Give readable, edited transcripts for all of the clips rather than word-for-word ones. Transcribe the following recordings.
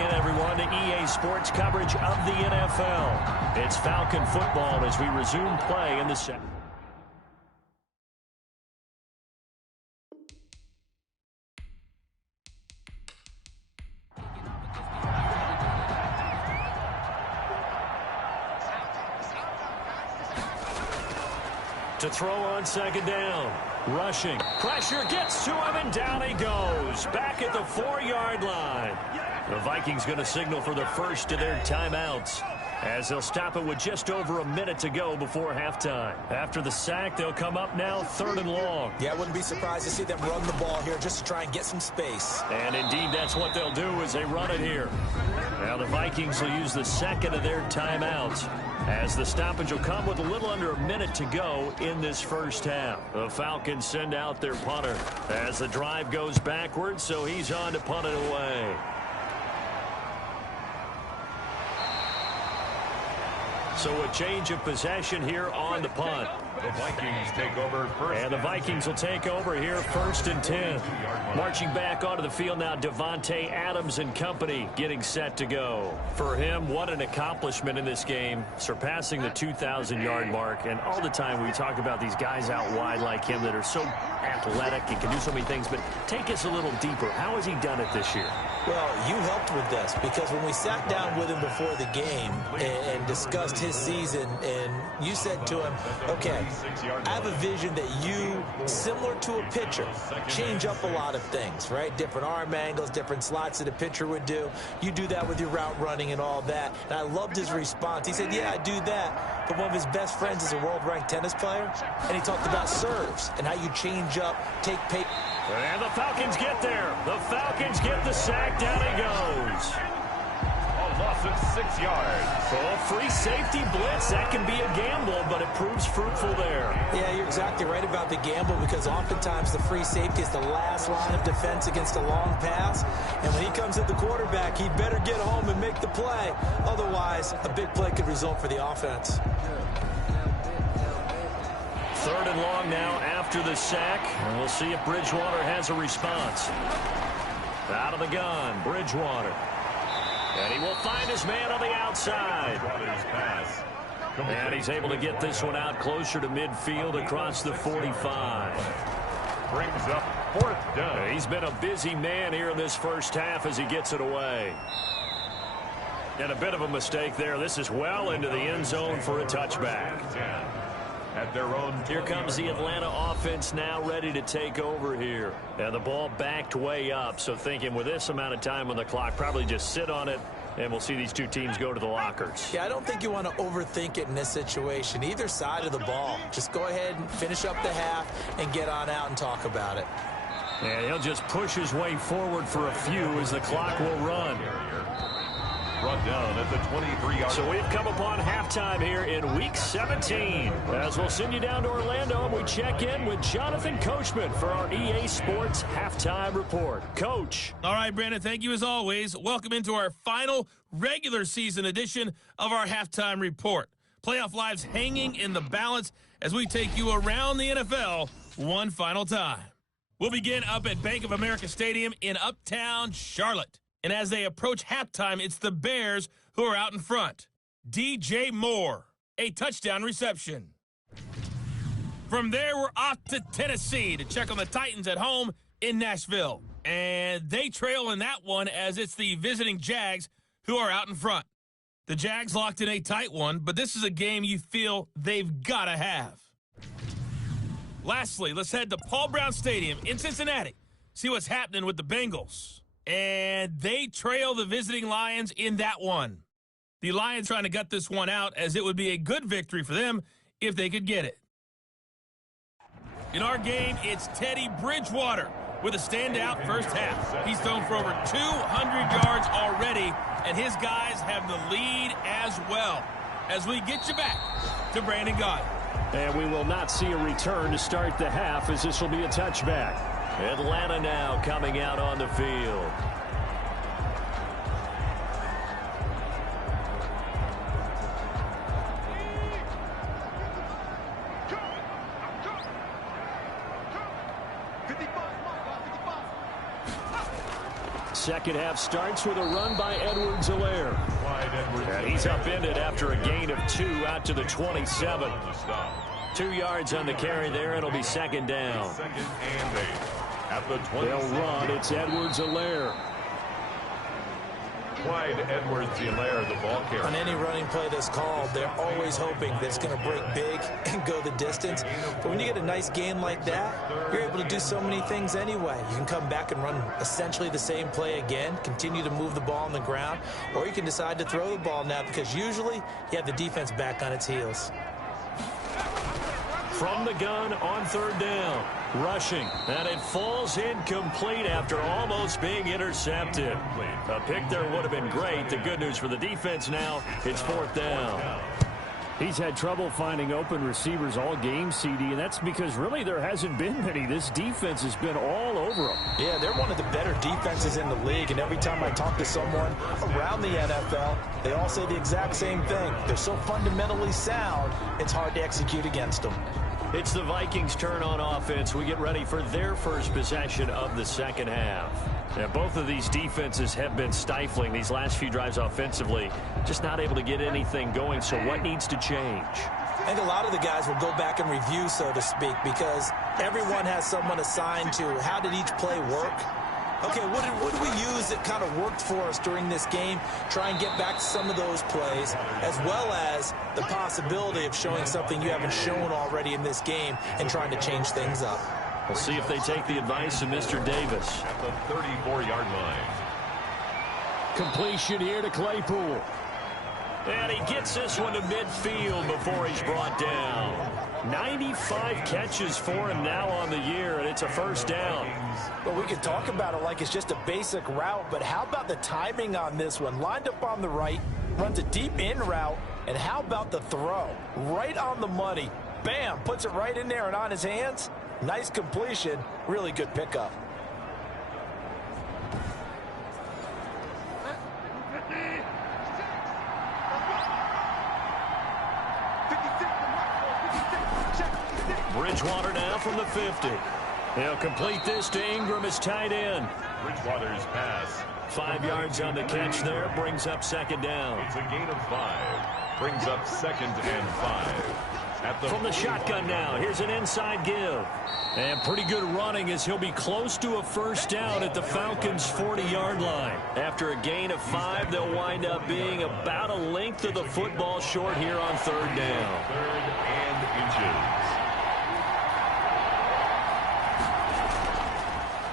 in, everyone, to EA Sports coverage of the NFL. It's Falcon football as we resume play in the second. To throw on second down. Rushing. Pressure gets to him, and down he goes. Back at the 4-yard line. The Vikings going to signal for the first of their timeouts, as they'll stop it with just over a minute to go before halftime. After the sack, they'll come up now 3rd and long. Yeah, I wouldn't be surprised to see them run the ball here just to try and get some space. And indeed, that's what they'll do as they run it here. Now the Vikings will use the second of their timeouts, as the stoppage will come with a little under a minute to go in this first half. The Falcons send out their punter as the drive goes backwards, so he's on to punt it away. So a change of possession here on the punt. The Vikings take over first. And the Vikings will take over here 1st and 10. Marching back onto the field now, Devontae Adams and company getting set to go. For him, what an accomplishment in this game, surpassing the 2,000-yard mark. And all the time we talk about these guys out wide like him that are so athletic and can do so many things. But take us a little deeper. How has he done it this year? Well, you helped with this, because when we sat down with him before the game and discussed his season, and you said to him, okay, I have a vision that you, similar to a pitcher, change up a lot of things, right? Different arm angles, different slots that a pitcher would do. You do that with your route running and all that. And I loved his response. He said, yeah, I do that. But one of his best friends is a world-ranked tennis player, and he talked about serves and how you change up, take pace. And the Falcons get there. The Falcons get the sack. Down he goes. A loss of 6 yards. So a free safety blitz, that can be a gamble, but it proves fruitful there. Yeah, you're exactly right about the gamble, because oftentimes the free safety is the last line of defense against a long pass. And when he comes at the quarterback, he better get home and make the play. Otherwise, a big play could result for the offense. 3rd and long now after the sack, and we'll see if Bridgewater has a response. Out of the gun, Bridgewater. And he will find his man on the outside. And he's able to get this one out closer to midfield across the 45. Brings up 4th down. He's been a busy man here in this first half as he gets it away. And a bit of a mistake there. This is well into the end zone for a touchback. At their own. Here comes the Atlanta offense now ready to take over here. And the ball backed way up, so thinking with this amount of time on the clock, probably just sit on it, and we'll see these two teams go to the lockers. Yeah, I don't think you want to overthink it in this situation. Either side of the ball. Just go ahead and finish up the half and get on out and talk about it. And he'll just push his way forward for a few as the clock will run. Brought down at the 23-yard. So we've come upon halftime here in Week 17. As we'll send you down to Orlando, and we check in with Jonathan Coachman for our EA Sports Halftime Report. Coach. All right, Brandon, thank you as always. Welcome into our final regular season edition of our Halftime Report. Playoff lives hanging in the balance as we take you around the NFL one final time. We'll begin up at Bank of America Stadium in Uptown Charlotte. And as they approach halftime, it's the Bears who are out in front. DJ Moore, a touchdown reception. From there, we're off to Tennessee to check on the Titans at home in Nashville. And they trail in that one as it's the visiting Jags who are out in front. The Jags locked in a tight one, but this is a game you feel they've got to have. Lastly, let's head to Paul Brown Stadium in Cincinnati. See what's happening with the Bengals. And they trail the visiting Lions in that one. The Lions trying to gut this one out, as it would be a good victory for them if they could get it. In our game, it's Teddy Bridgewater with a standout first half. He's thrown for over 200 yards already, and his guys have the lead as well. As we get you back to Brandon Gaudin. And we will not see a return to start the half, as this will be a touchback. Atlanta now coming out on the field. second half starts with a run by Edwards-Helaire. And he's upended after a gain of 2 out to the 27. 2 yards on the carry there. It'll be second down. Second and 8 at the 20. They'll run. It's Edwards-Helaire. Clyde Edwards-Helaire, the ball carrier. On any running play that's called, they're always hoping that it's going to break big and go the distance. But when you get a nice gain like that, you're able to do so many things anyway. You can come back and run essentially the same play again, continue to move the ball on the ground, or you can decide to throw the ball now because usually you have the defense back on its heels. From the gun on third down. Rushing. And it falls incomplete after almost being intercepted. A pick there would have been great. The good news for the defense now, it's fourth down. He's had trouble finding open receivers all game, CD, and that's because really there hasn't been many. This defense has been all over them. Yeah, they're one of the better defenses in the league, and every time I talk to someone around the NFL, they all say the exact same thing. They're so fundamentally sound, it's hard to execute against them. It's the Vikings' turn on offense. We get ready for their first possession of the second half. Now, both of these defenses have been stifling these last few drives offensively. Just not able to get anything going, so what needs to change? I think a lot of the guys will go back and review, so to speak, because everyone has someone assigned to how did each play work. Okay, what did we use that kind of worked for us during this game? Try and get back to some of those plays, as well as the possibility of showing something you haven't shown already in this game and trying to change things up. We'll see if they take the advice of Mr. Davis. At the 34-yard line. Completion here to Claypool. And he gets this one to midfield before he's brought down. 95 catches for him now on the year, and it's a first down. But we could talk about it like it's just a basic route, but how about the timing on this one? Lined up on the right, runs a deep in route, and how about the throw? Right on the money. Bam, puts it right in there and on his hands. Nice completion, really good pickup. Bridgewater now from the 50. He'll complete this to Ingram as tight end. Bridgewater's pass. 5 yards on the catch there, brings up second down. It's a gain of 5. Brings up second and 5. From the shotgun now, here's an inside give. And pretty good running as he'll be close to a first down at the Falcons' 40-yard line. After a gain of 5, they'll wind up being about a length of the football short here on third down. Third and inches.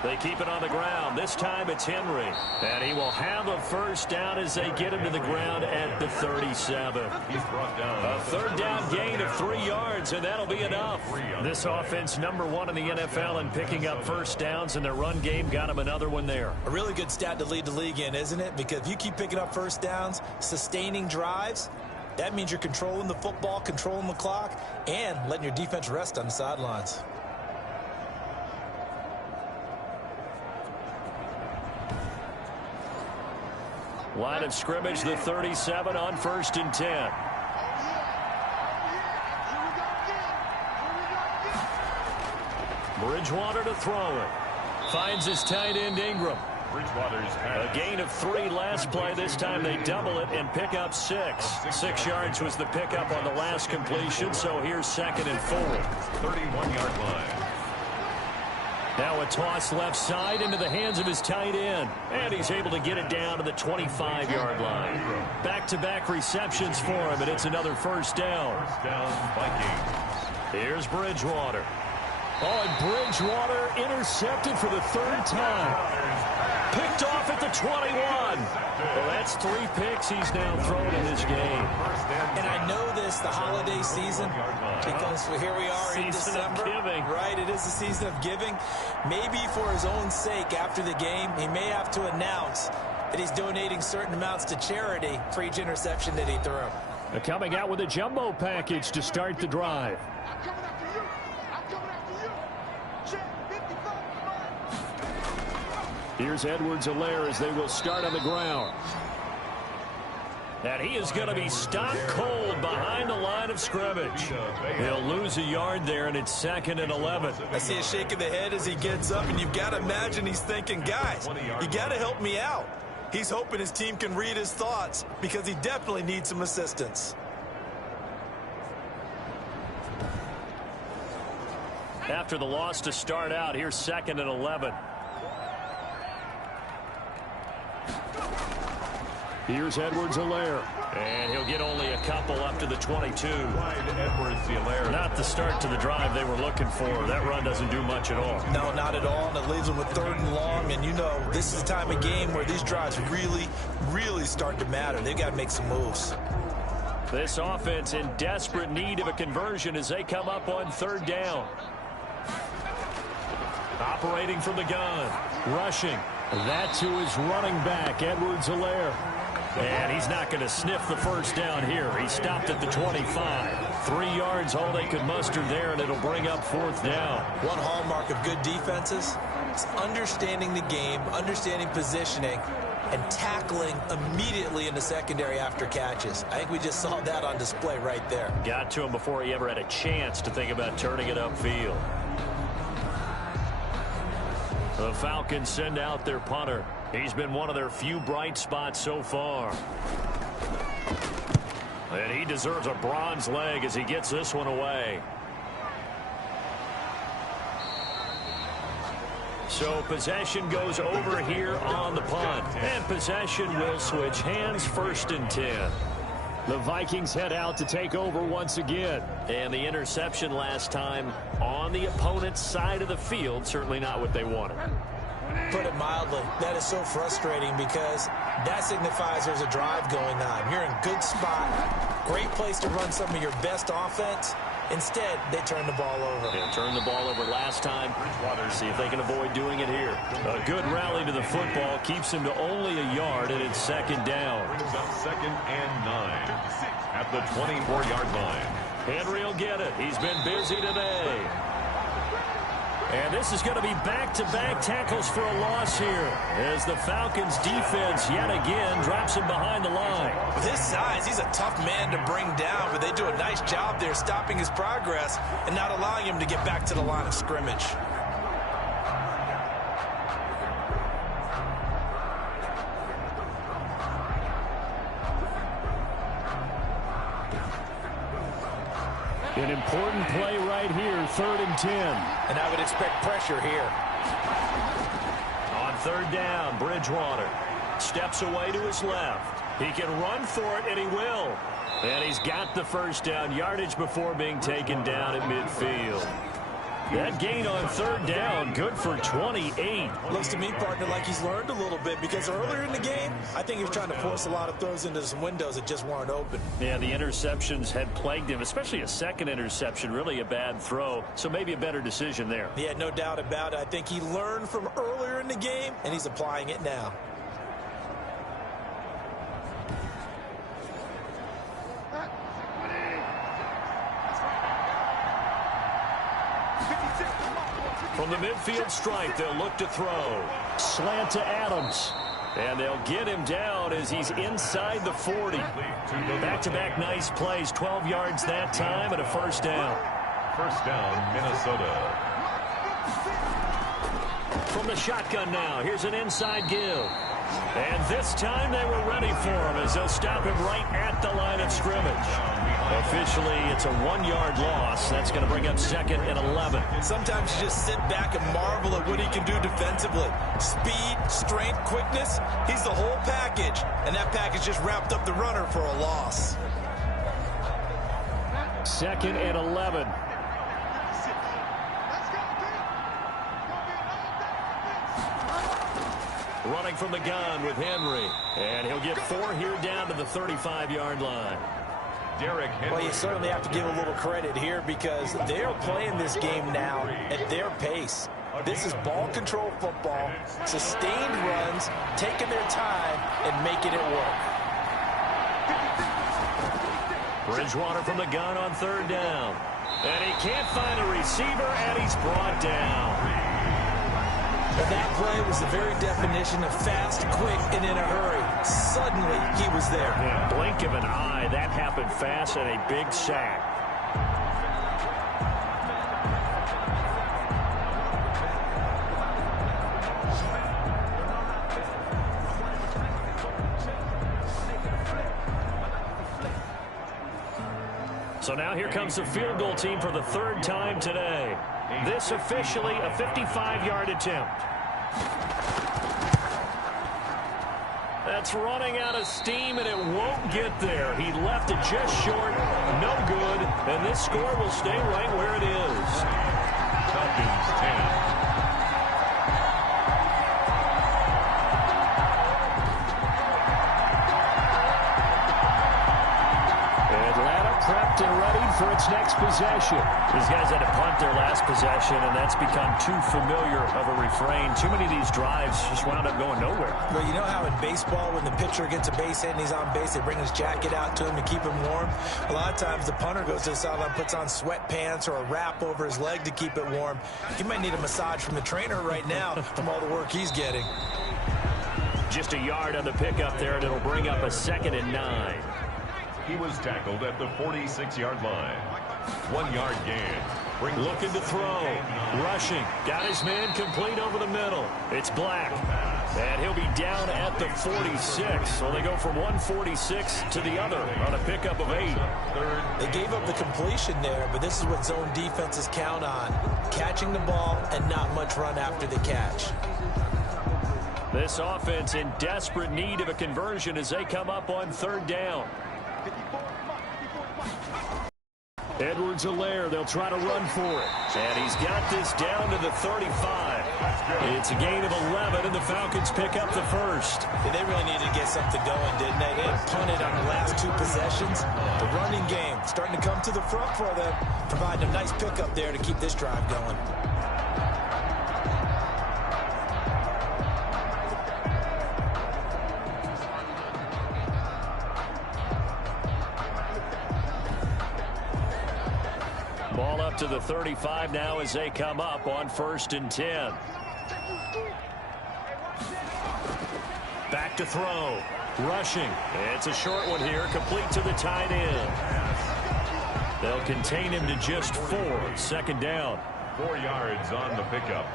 They keep it on the ground. This time it's Henry. And he will have a first down as they get him to the ground at the 37. He's brought down. A third down gain of 3 yards, and that'll be enough. This offense #1 in the NFL in picking up first downs, and their run game got him another one there. A really good stat to lead the league in, isn't it? Because if you keep picking up first downs, sustaining drives, that means you're controlling the football, controlling the clock, and letting your defense rest on the sidelines. Line of scrimmage, the 37 on 1st and 10. Bridgewater to throw it. Finds his tight end Ingram. Bridgewater's pass. A gain of 3 last play. This time they double it and pick up 6. 6 yards was the pickup on the last completion, so here's second and 4. 31-yard line. Now a toss left side into the hands of his tight end. And he's able to get it down to the 25-yard line. Back-to-back receptions for him, and it's another first down. First down, Vikings. Here's Bridgewater. Oh, and Bridgewater intercepted for the 3rd time. Picked off at the 21. Well, that's 3 picks he's now thrown in this game. And I know this, the holiday season, because here we are in December. Season of giving. Right, it is the season of giving. Maybe for his own sake after the game, he may have to announce that he's donating certain amounts to charity for each interception that he threw. Coming out with a jumbo package to start the drive. Here's Edwards-Helaire as they will start on the ground. And he is going to be stopped cold behind the line of scrimmage. He'll lose a yard there, and it's 2nd and 11. I see a shake of the head as he gets up, and you've got to imagine he's thinking, guys, you got to help me out. He's hoping his team can read his thoughts because he definitely needs some assistance. After the loss to start out, here's 2nd and 11. Here's Edwards-Helaire. And he'll get only a couple up to the 22. Not the start to the drive they were looking for. That run doesn't do much at all. No, not at all, and it leaves them with 3rd and long. And, you know, this is the time of game where these drives really start to matter. They've got to make some moves. This offense in desperate need of a conversion as they come up on 3rd down. Operating from the gun. Rushing. That's who is running back, Edwards-Helaire. And he's not going to sniff the first down here. He stopped at the 25. 3 yards, all they could muster there, and it'll bring up 4th down. One hallmark of good defenses is understanding the game, understanding positioning, and tackling immediately in the secondary after catches. I think we just saw that on display right there. Got to him before he ever had a chance to think about turning it upfield. The Falcons send out their punter. He's been one of their few bright spots so far. And he deserves a bronze leg as he gets this one away. So possession goes over here on the punt. And possession will switch hands, 1st and 10. The Vikings head out to take over once again. And the interception last time on the opponent's side of the field, certainly not what they wanted. Put it mildly, that is so frustrating because that signifies there's a drive going on. You're in a good spot, great place to run some of your best offense. Instead, they turn the ball over. Yeah, turned the ball over last time. See if they can avoid doing it here. A good rally to the football keeps him to only a yard, and it's 2nd down. Brings up 2nd and 9 at the 24-yard line. Henry will get it. He's been busy today. And this is going to be back-to-back tackles for a loss here as the Falcons defense yet again drops him behind the line. With his size, he's a tough man to bring down, but they do a nice job there stopping his progress and not allowing him to get back to the line of scrimmage. An important play right here, 3rd and 10. And I would expect pressure here. On 3rd down, Bridgewater steps away to his left. He can run for it, and he will. And he's got the 1st down, yardage before being taken down at midfield. That gain on 3rd down, good for 28. Looks to me, partner, like he's learned a little bit because earlier in the game, I think he was trying to force a lot of throws into some windows that just weren't open. Yeah, the interceptions had plagued him, especially a 2nd interception, really a bad throw. So maybe a better decision there. Yeah, no doubt about it. I think he learned from earlier in the game, and he's applying it now. From the midfield stripe, they'll look to throw. Slant to Adams. And they'll get him down as he's inside the 40. Back-to-back nice plays, 12 yards that time and a 1st down. 1st down, Minnesota. From the shotgun now, here's an inside give. And this time they were ready for him as they'll stop him right at the line of scrimmage. Officially, it's a 1-yard loss. That's going to bring up 2nd and 11. Sometimes you just sit back and marvel at what he can do defensively. Speed, strength, quickness, he's the whole package. And that package just wrapped up the runner for a loss. 2nd and 11. Running from the gun with Henry. And he'll get 4 here down to the 35-yard line. Derrick Henry. Well, you certainly have to give a little credit here because they're playing this game now at their pace. This is ball control football, sustained runs, taking their time, and making it work. Bridgewater from the gun on 3rd down. And he can't find a receiver, and he's brought down. And that play was the very definition of fast, quick, and in a hurry. Suddenly, he was there. Yeah, blink of an eye, that happened fast and a big sack. So now here comes the field goal team for the third time today. This officially a 55-yard attempt. That's running out of steam, and it won't get there. He left it just short, no good, and this score will stay right where it is. Falcons 10. Prepped and ready for its next possession. These guys had to punt their last possession, and that's become too familiar of a refrain. Too many of these drives just wound up going nowhere. Well, you know how in baseball, when the pitcher gets a base hit and he's on base, they bring his jacket out to him to keep him warm? A lot of times the punter goes to the sideline, puts on sweatpants or a wrap over his leg to keep it warm. He might need a massage from the trainer right now from all the work he's getting. Just a yard on the pickup there, and it'll bring up a 2nd and 9. He was tackled at the 46-yard line. 1 yard gain. Looking to throw. Rushing. Got his man complete over the middle. It's Black. And he'll be down at the 46. So they go from 146 to the other on a pickup of 8. They gave up the completion there, but this is what zone defenses count on. Catching the ball and not much run after the catch. This offense in desperate need of a conversion as they come up on 3rd down. Edwards-Helaire, they'll try to run for it. And he's got this down to the 35. It's a gain of 11, and the Falcons pick up the first. Yeah, they really needed to get something going, didn't they? They had punted on the last 2 possessions. The running game starting to come to the front for them, providing a nice pickup there to keep this drive going. Ball up to the 35 now as they come up on 1st and 10. Back to throw. Rushing. It's a short one here, complete to the tight end. They'll contain him to just 4. 2nd down. 4 yards on the pickup.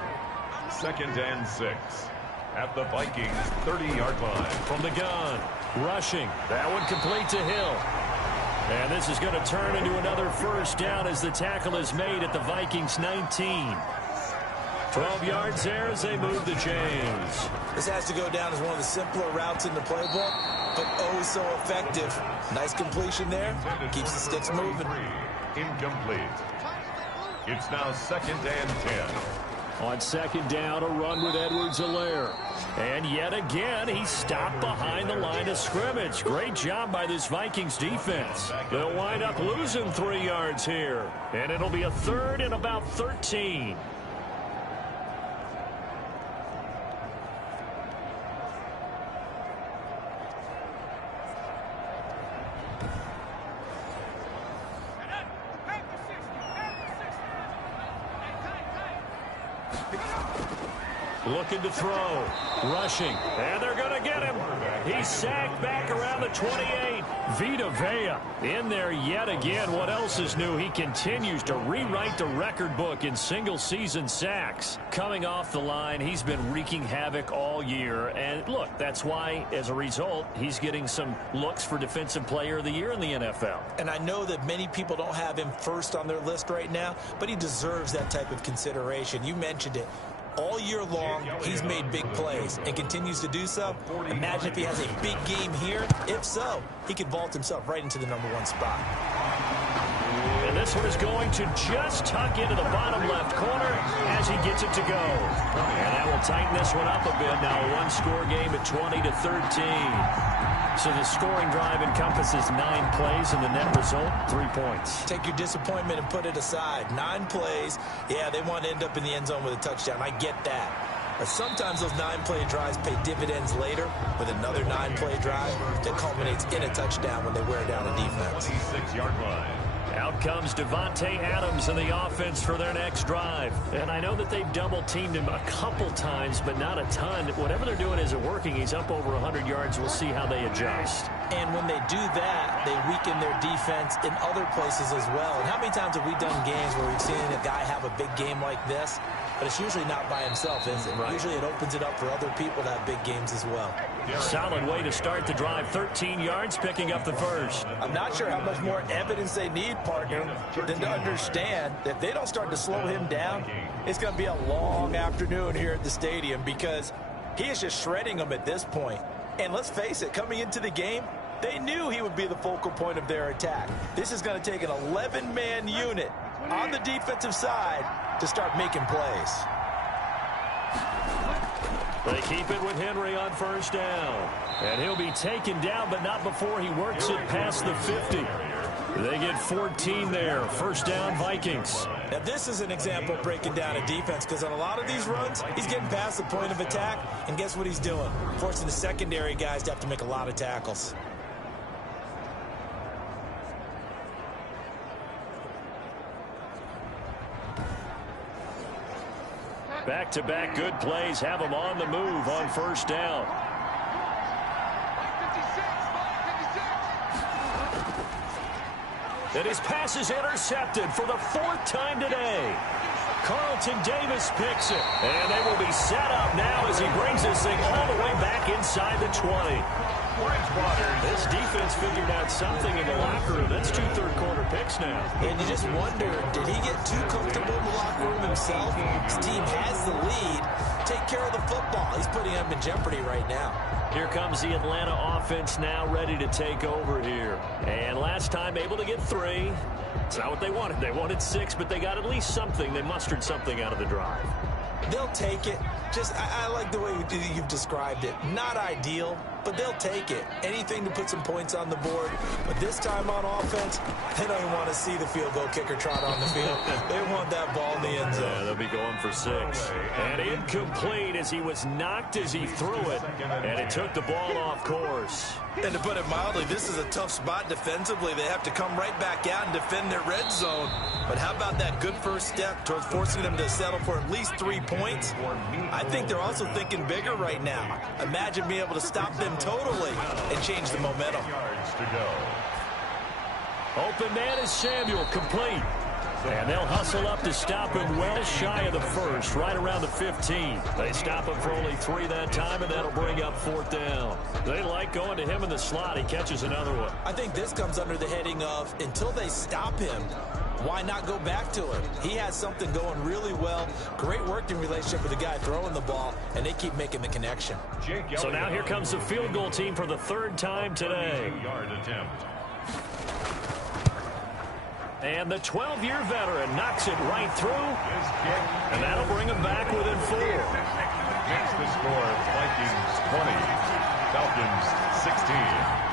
2nd and 6. At the Vikings 30-yard line. From the gun. Rushing. That one complete to Hill. And this is going to turn into another 1st down as the tackle is made at the Vikings 19. 12 yards there as they move the chains. This has to go down as one of the simpler routes in the playbook, but oh so effective. Nice completion there. Keeps the sticks moving. Incomplete. It's now 2nd and 10. On 2nd down, a run with Edwards-Helaire. And yet again, he's stopped behind the line of scrimmage. Great job by this Vikings defense. They'll wind up losing 3 yards here. And it'll be a 3rd and about 13. Looking to throw. Rushing. And they're going to get him. He's sacked back around the 28. Vita Vea in there yet again. What else is new? He continues to rewrite the record book in single-season sacks. Coming off the line, he's been wreaking havoc all year. And look, that's why, as a result, he's getting some looks for Defensive Player of the Year in the NFL. And I know that many people don't have him first on their list right now, but he deserves that type of consideration. You mentioned it. All year long, he's made big plays and continues to do so. Imagine if he has a big game here. If so, he could vault himself right into the #1 spot. And this one is going to just tuck into the bottom left corner as he gets it to go. And that will tighten this one up a bit. Now a one-score game at 20-13. So the scoring drive encompasses 9 plays, and the net result, 3 points. Take your disappointment and put it aside. 9 plays. Yeah, they want to end up in the end zone with a touchdown. I get that. But sometimes those 9-play drives pay dividends later with another 9-play drive that culminates in a touchdown when they wear down a defense. 26-yard line. Out comes Davante Adams in the offense for their next drive. And I know that they've double-teamed him a couple times, but not a ton. Whatever they're doing isn't working. He's up over 100 yards. We'll see how they adjust. And when they do that, they weaken their defense in other places as well. And how many times have we done games where we've seen a guy have a big game like this? But it's usually not by himself, is it? Right. Usually it opens it up for other people to have big games as well. Solid way to start the drive. 13 yards, picking up the first. I'm not sure how much more evidence they need, partner, than to understand that if they don't start to slow him down, it's going to be a long afternoon here at the stadium because he is just shredding them at this point. And let's face it, coming into the game, they knew he would be the focal point of their attack. This is going to take an 11-man unit on the defensive side to start making plays. They keep it with Henry on first down. And he'll be taken down, but not before he works it past the 50. They get 14 there. First down, Vikings. Now, this is an example of breaking down a defense because on a lot of these runs, he's getting past the point of attack, and guess what he's doing? Forcing the secondary guys to have to make a lot of tackles. Back-to-back good plays have him on the move on first down. And his pass is intercepted for the 4th time today. Carlton Davis picks it. And they will be set up now as he brings this thing all the way back inside the 20. This defense figured out something in the locker room. That's 2 third-quarter picks now. And you just wonder, did he get too comfortable in the locker room himself? His team has the lead. Take care of the football. He's putting them in jeopardy right now. Here comes the Atlanta offense now ready to take over here. And last time able to get 3. It's not what they wanted. They wanted 6, but they got at least something. They mustered something out of the drive. They'll take it. Just, I like the way you've described it. Not ideal, but they'll take it. Anything to put some points on the board. But this time on offense, they don't even want to see the field goal kicker trot on the field. They want that ball in the end zone. Yeah, they'll be going for 6. And incomplete as he was knocked as he threw it. And it took the ball off course. And to put it mildly, this is a tough spot defensively. They have to come right back out and defend their red zone. But how about that good first step towards forcing them to settle for at least 3 points? I think they're also thinking bigger right now. Imagine being able to stop them totally and change the momentum. Open man is Samuel, complete. And they'll hustle up to stop him well shy of the first, right around the 15. They stop him for only 3 that time, and that'll bring up 4th down. They like going to him in the slot. He catches another one. I think this comes under the heading of, until they stop him, why not go back to him? He has something going really well. Great working relationship with the guy throwing the ball, and they keep making the connection. So now here comes the field goal team for the 3rd time today. And the 12-year veteran knocks it right through. And that'll bring him back within 4. Makes the score Vikings 20, Falcons 16.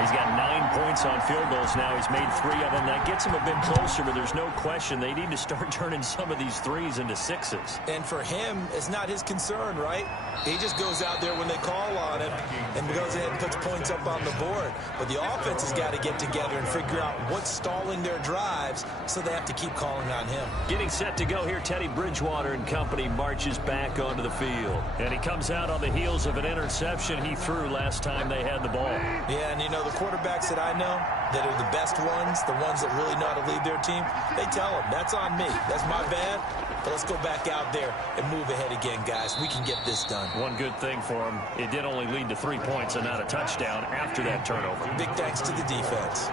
He's got 9 points on field goals now. He's made 3 of them. That gets him a bit closer, but there's no question they need to start turning some of these 3s into 6s. And for him, it's not his concern, right? He just goes out there when they call on him and goes ahead and puts points up on the board. But the offense has got to get together and figure out what's stalling their drives, so they have to keep calling on him. Getting set to go here, Teddy Bridgewater and company marches back onto the field. And he comes out on the heels of an interception he threw last time they had the ball. Yeah, and you know, the quarterbacks that I know that are the best ones, the ones that really know how to lead their team, they tell them, that's on me. That's my bad. But let's go back out there and move ahead again, guys. We can get this done. One good thing for him, it did only lead to 3 points and not a touchdown after that turnover. Big thanks to the defense.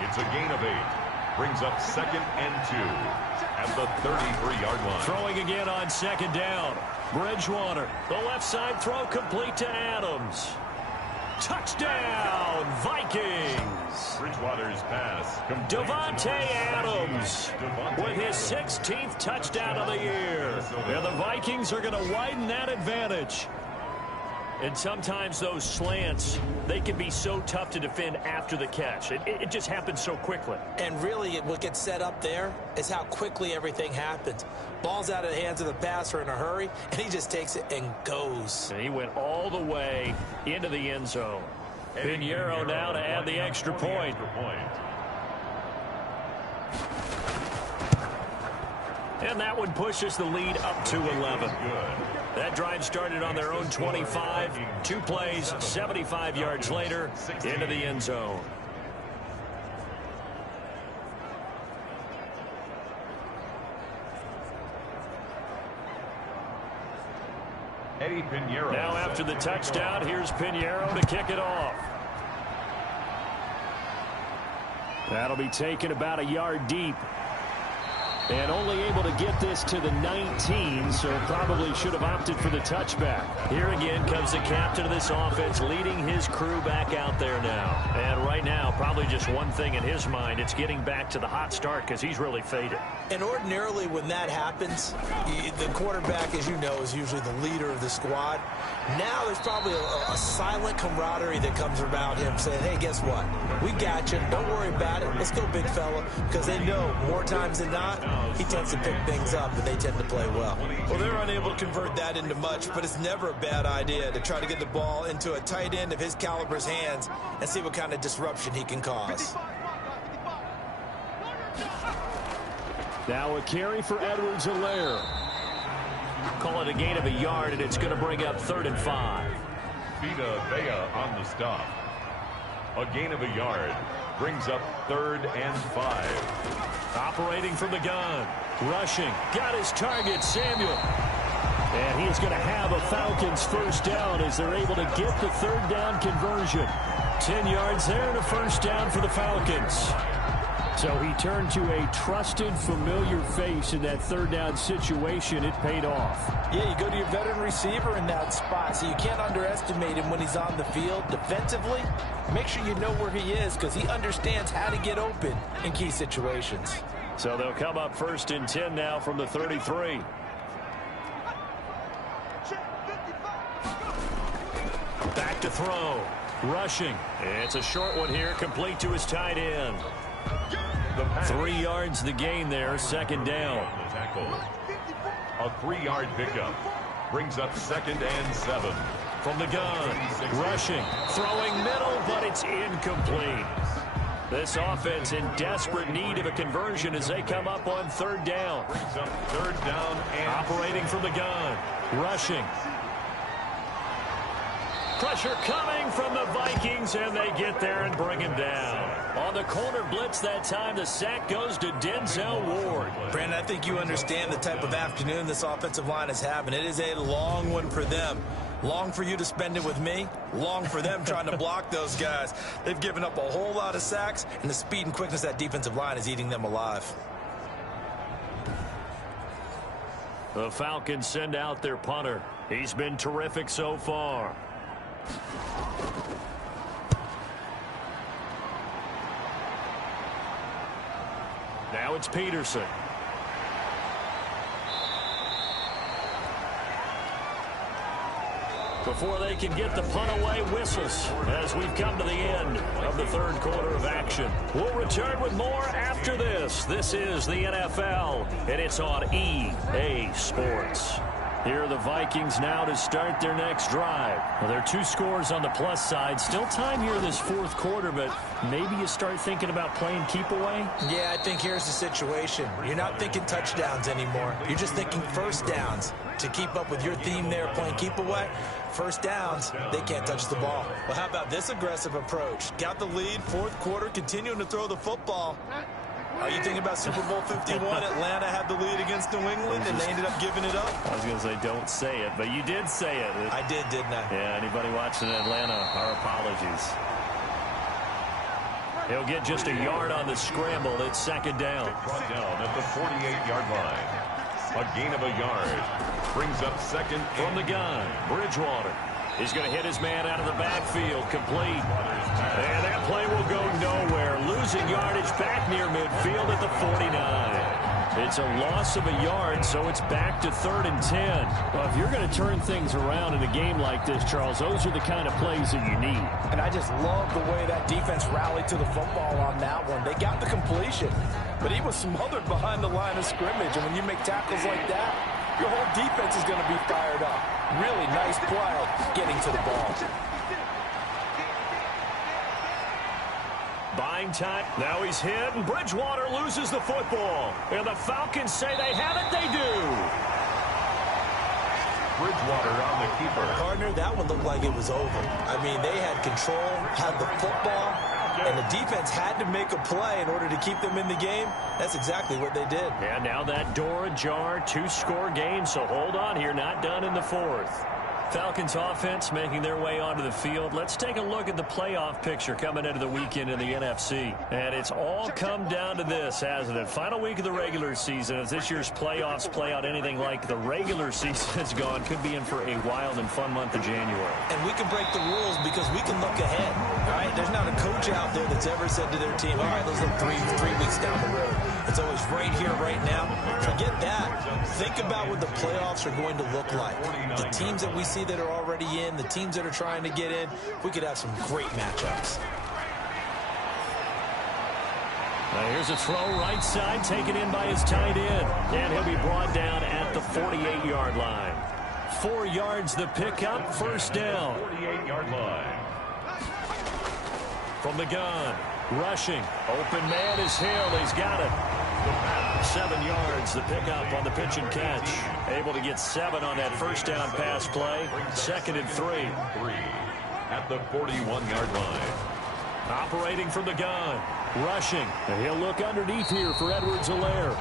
It's a gain of 8. Brings up 2nd and 2 at the 33-yard line. Throwing again on 2nd down. Bridgewater, the left side throw complete to Adams. Touchdown, Vikings! Bridgewater's pass. Davante Adams with his 16th touchdown of the year. And the Vikings are going to widen that advantage. And sometimes those slants, they can be so tough to defend after the catch. It just happens so quickly. And really, what gets set up there is how quickly everything happens. Ball's out of the hands of the passer in a hurry, and he just takes it and goes. And he went all the way into the end zone. Pinheiro now to add the extra point. And that one pushes the lead up to 11. That drive started on their own 25. 2 plays, 75 yards later, into the end zone. Now after the touchdown, here's Pinheiro to kick it off. That'll be taken about a yard deep. And only able to get this to the 19, so probably should have opted for the touchback. Here again comes the captain of this offense, leading his crew back out there now. And right now, probably just one thing in his mind, it's getting back to the hot start because he's really faded. And ordinarily when that happens, the quarterback, as you know, is usually the leader of the squad. Now there's probably a silent camaraderie that comes about him saying, hey, guess what? We got you. Don't worry about it. Let's go, big fella. Because they know more times than not, he tends to pick things up, and they tend to play well. Well, they're unable to convert that into much, but it's never a bad idea to try to get the ball into a tight end of his caliber's hands and see what kind of disruption he can cause. Now a carry for Edwards-Helaire. Call it a gain of a yard, and it's going to bring up 3rd and 5. Vita Vea on the stop. A gain of a yard brings up 3rd and 5. Operating from the gun. Rushing. Got his target, Samuel. And he is going to have a Falcons first down as they're able to get the 3rd down conversion. 10 yards there and a first down for the Falcons. So he turned to a trusted, familiar face in that 3rd down situation. It paid off. Yeah, you go to your veteran receiver in that spot, so you can't underestimate him when he's on the field defensively. Make sure you know where he is because he understands how to get open in key situations. So they'll come up 1st and 10 now from the 33. Back to throw. Rushing. It's a short one here, complete to his tight end. 3 yards the gain there, 2nd down. A 3-yard pickup brings up 2nd and 7. From the gun, rushing, throwing middle, but it's incomplete. This offense in desperate need of a conversion as they come up on 3rd down. Brings up 3rd down and operating from the gun, rushing. Pressure coming from the Vikings, and they get there and bring him down. On the corner blitz that time, the sack goes to Denzel Ward. Brandon, I think you understand the type of afternoon this offensive line is having. It is a long one for them. Long for you to spend it with me. Long for them trying to block those guys. They've given up a whole lot of sacks, and the speed and quickness of that defensive line is eating them alive. The Falcons send out their punter. He's been terrific so far. Now it's Peterson. Before they can get the punt away, whistles as we've come to the end of the 3rd quarter of action. We'll return with more after this. This is the NFL, and it's on EA Sports. Here are the Vikings now to start their next drive. Well, there are 2 scores on the plus side. Still time here in this 4th quarter, but maybe you start thinking about playing keep away? Yeah, I think here's the situation. You're not thinking touchdowns anymore. You're just thinking first downs. To keep up with your theme there, playing keep away, first downs, they can't touch the ball. Well, how about this aggressive approach? Got the lead, 4th quarter, continuing to throw the football. Are you thinking about Super Bowl 51? Atlanta had the lead against New England, and they ended up giving it up? I was going to say, don't say it, but you did say it. I did, didn't I? Yeah, anybody watching Atlanta, our apologies. He'll get just a yard on the scramble. It's 2nd down. Brought down at the 48-yard line. A gain of a yard brings up 2nd from the gun. Bridgewater. He's going to hit his man out of the backfield. Complete. And that play will go nowhere. Losing yardage back near midfield at the 49. It's a loss of a yard, so it's back to 3rd and 10. Well, if you're going to turn things around in a game like this, Charles, those are the kind of plays that you need. And I just love the way that defense rallied to the football on that one. They got the completion, but he was smothered behind the line of scrimmage. And when you make tackles like that, your whole defense is going to be fired up. Really nice play getting to the ball. By playing time. Now he's hit, and Bridgewater loses the football. And the Falcons say they have it. They do. Bridgewater on the keeper. Partner, that one looked like it was over. I mean, they had control, had the football, and the defense had to make a play in order to keep them in the game. That's exactly what they did. And now that door ajar, 2-score game, so hold on here, not done in the fourth. Falcons offense making their way onto the field. Let's take a look at the playoff picture coming into the weekend in the NFC. And it's all come down to this, hasn't it? Final week of the regular season. If this year's playoffs play out anything like the regular season has gone, could be in for a wild and fun month of January. And we can break the rules because we can look ahead, all right? There's not a coach out there that's ever said to their team, all right, let's look three weeks down the road. It's always right here, right now. Forget that. Think about what the playoffs are going to look like. The teams that we see that are already in, the teams that are trying to get in, we could have some great matchups. Now here's a throw right side, taken in by his tight end. And he'll be brought down at the 48-yard line. 4 yards the pickup, first down. 48-yard line. From the gun, rushing. Open man is Hill. He's got it. 7 yards, the pickup on the pitch and catch. Able to get 7 on that first down pass play. 2nd and 3. At the 41-yard line. Operating from the gun, rushing. And he'll look underneath here for Edwards-Helaire.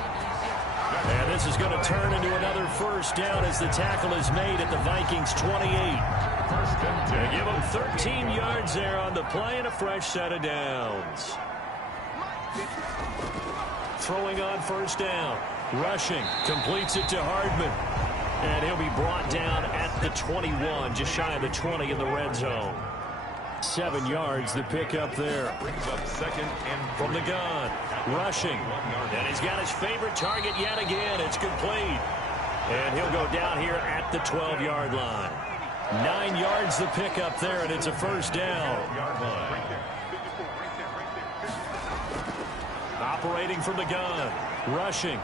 And this is going to turn into another first down as the tackle is made at the Vikings 28. They give him 13 yards there on the play and a fresh set of downs. Throwing on first down. Rushing. Completes it to Hardman. And he'll be brought down at the 21, just shy of the 20 in the red zone. 7 yards the pickup there. Brings up 2nd and 3. From the gun. Rushing. And he's got his favorite target yet again. It's complete. And he'll go down here at the 12-yard line. 9 yards the pickup there, and it's a first down. Operating from the gun. Rushing.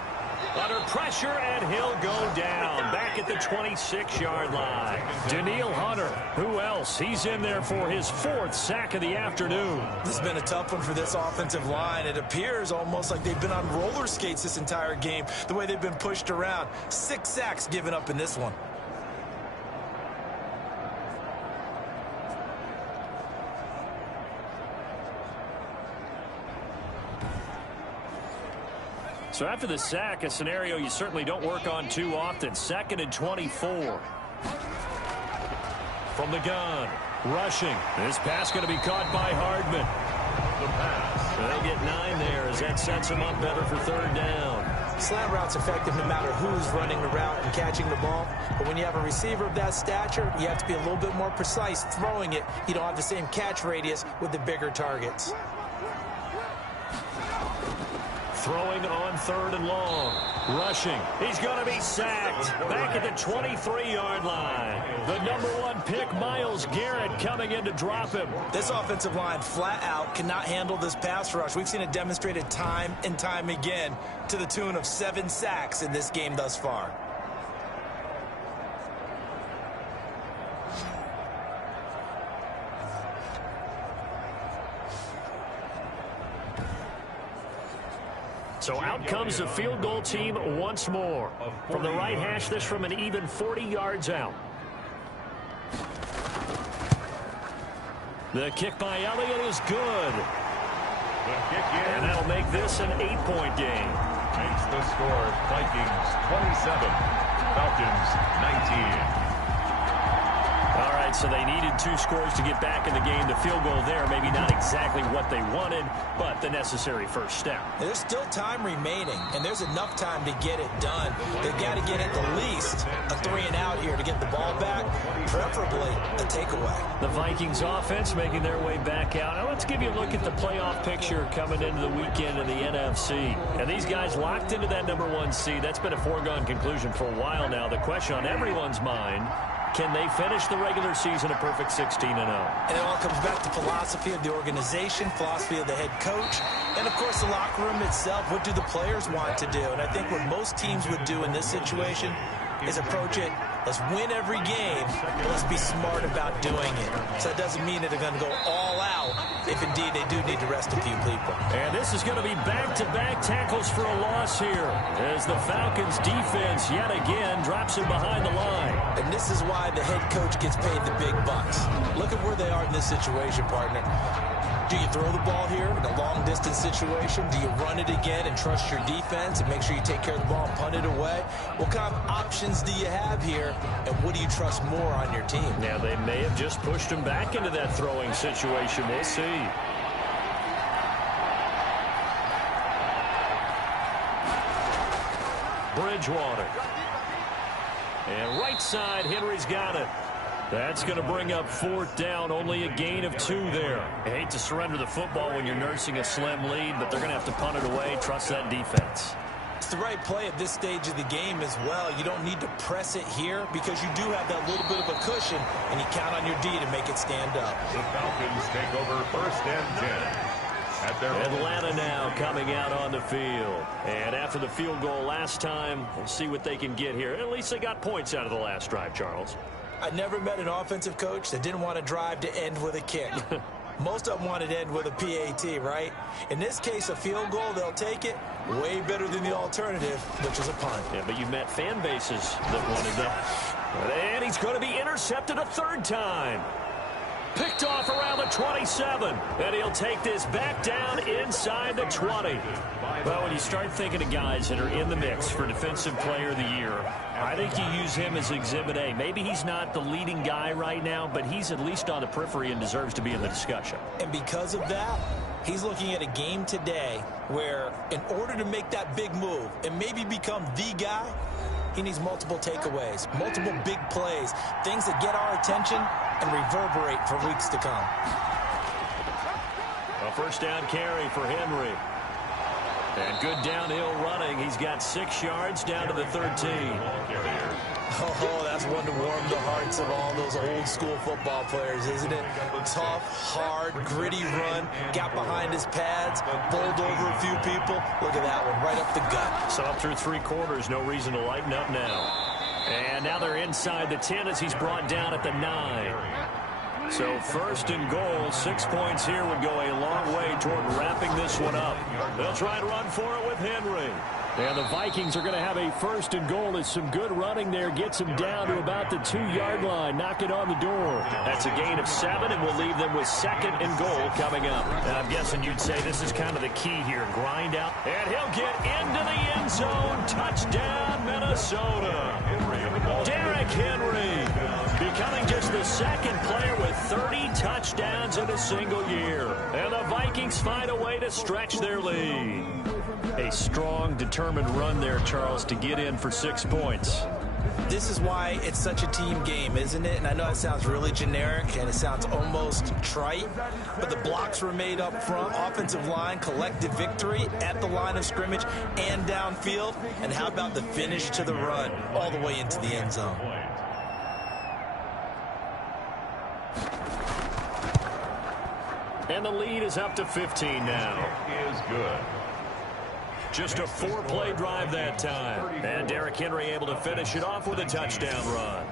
Under pressure, and he'll go down. Back at the 26-yard line. Danielle Hunter. Who else? He's in there for his 4th sack of the afternoon. This has been a tough one for this offensive line. It appears almost like they've been on roller skates this entire game, the way they've been pushed around. 6 sacks given up in this one. So after the sack, a scenario you certainly don't work on too often. 2nd and 24. From the gun. Rushing. This pass going to be caught by Hardman. The pass. They'll get 9 there as that sets them up better for 3rd down. Slant route's effective no matter who's running the route and catching the ball. But when you have a receiver of that stature, you have to be a little bit more precise throwing it. You don't have the same catch radius with the bigger targets. Throwing on 3rd and long. Rushing. He's going to be sacked. Back at the 23-yard line. The number 1 pick, Myles Garrett, coming in to drop him. This offensive line flat out cannot handle this pass rush. We've seen it demonstrated time and time again to the tune of 7 sacks in this game thus far. So out comes the field goal team once more. From the right hash, this from an even 40 yards out. The kick by Elliott is good. The kick in. And that'll make this an 8-point game. Makes the score Vikings 27, Falcons 19. All right, so they needed 2 scores to get back in the game. The field goal there, maybe not exactly what they wanted, but the necessary first step. There's still time remaining, and there's enough time to get it done. They've got to get at the least a 3-and-out here to get the ball back, preferably a takeaway. The Vikings offense making their way back out. Now let's give you a look at the playoff picture coming into the weekend in the NFC. And these guys locked into that number 1 seed. That's been a foregone conclusion for a while now. The question on everyone's mind, can they finish the regular season a perfect 16-0? And it all comes back to philosophy of the organization, philosophy of the head coach, and, of course, the locker room itself. What do the players want to do? And I think what most teams would do in this situation is approach it Let's win every game, but let's be smart about doing it. So that doesn't mean that they're going to go all out if indeed they do need to rest a few people. And this is going to be back-to-back tackles for a loss here as the Falcons defense yet again drops him behind the line. And this is why the head coach gets paid the big bucks. Look at where they are in this situation, partner. Do you throw the ball here in a long-distance situation? Do you run it again and trust your defense and make sure you take care of the ball and punt it away? What kind of options do you have here, and what do you trust more on your team? Now, they may have just pushed him back into that throwing situation. We'll see. Bridgewater. And right side, Henry's got it. That's going to bring up 4th down, only a gain of 2 there. I hate to surrender the football when you're nursing a slim lead, but they're going to have to punt it away, trust that defense. It's the right play at this stage of the game as well. You don't need to press it here because you do have that little bit of a cushion, and you count on your D to make it stand up. The Falcons take over 1st and 10. At their Atlanta now coming out on the field. And after the field goal last time, we'll see what they can get here. At least they got points out of the last drive, Charles. I never met an offensive coach that didn't want to drive to end with a kick. Most of them wanted to end with a PAT, right? In this case, a field goal, they'll take it. Way better than the alternative, which is a punt. Yeah, but you've met fan bases that wanted that. And he's going to be intercepted a 3rd time. Picked off around the 27. And he'll take this back down inside the 20. Well, when you start thinking of guys that are in the mix for Defensive Player of the Year, I think you use him as Exhibit A. Maybe he's not the leading guy right now, but he's at least on the periphery and deserves to be in the discussion. And because of that, he's looking at a game today where in order to make that big move and maybe become the guy, he needs multiple takeaways, multiple big plays, things that get our attention and reverberate for weeks to come. A 1st down carry for Henry. And good downhill running. He's got 6 yards down to the 13. Oh, that's one to warm the hearts of all those old school football players, isn't it? Tough, hard, gritty run. Got behind his pads, bowled over a few people. Look at that one, right up the gut. So up through 3 quarters, no reason to lighten up now. And now they're inside the 10 as he's brought down at the 9. So 1st and goal, 6 points here would go a long way toward wrapping this one up. They'll try and run for it with Henry. And the Vikings are going to have a 1st and goal. As some good running there gets them down to about the 2-yard line. Knock it on the door. That's a gain of 7, and we'll leave them with 2nd and goal coming up. And I'm guessing you'd say this is kind of the key here. Grind out. And he'll get into the end zone. Touchdown, Minnesota. Derrick Henry becoming just the 2nd player with 30 touchdowns in a single year. And the Vikings find a way to stretch their lead. A strong, determined run there, Charles, to get in for 6 points. This is why it's such a team game, isn't it? And I know it sounds really generic and it sounds almost trite, but the blocks were made up front, offensive line, collective victory at the line of scrimmage and downfield. And how about the finish to the run all the way into the end zone? And the lead is up to 15 now. is good. Just a 4-play drive that time. And Derrick Henry able to finish it off with a touchdown run.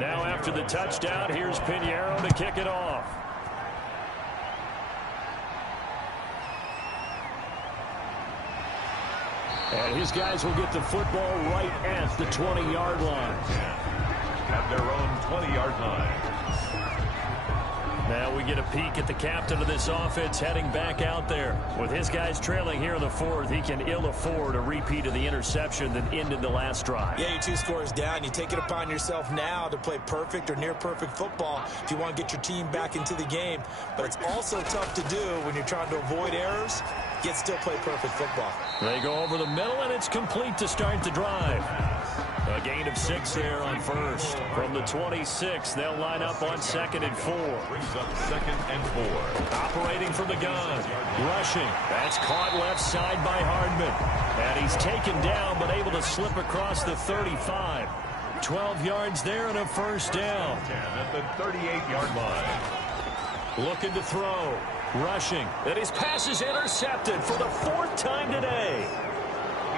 Now after the touchdown, here's Pinheiro to kick it off. And his guys will get the football right at the 20-yard line. At their own 20-yard line. Now we get a peek at the captain of this offense heading back out there. With his guys trailing here in the 4th, he can ill afford a repeat of the interception that ended the last drive. Yeah, you're 2 scores down. You take it upon yourself now to play perfect or near perfect football if you want to get your team back into the game. But it's also tough to do when you're trying to avoid errors, yet still play perfect football. They go over the middle, and it's complete to start the drive. A gain of 6 there on 1st. From the 26, they'll line up on 2nd and 4. Brings up 2nd and 4. Operating from the gun. Rushing. That's caught left side by Hardman. And he's taken down, but able to slip across the 35. 12 yards there and a 1st down. 10 at the 38-yard line. Looking to throw. Rushing, and his pass is intercepted for the 4th time today.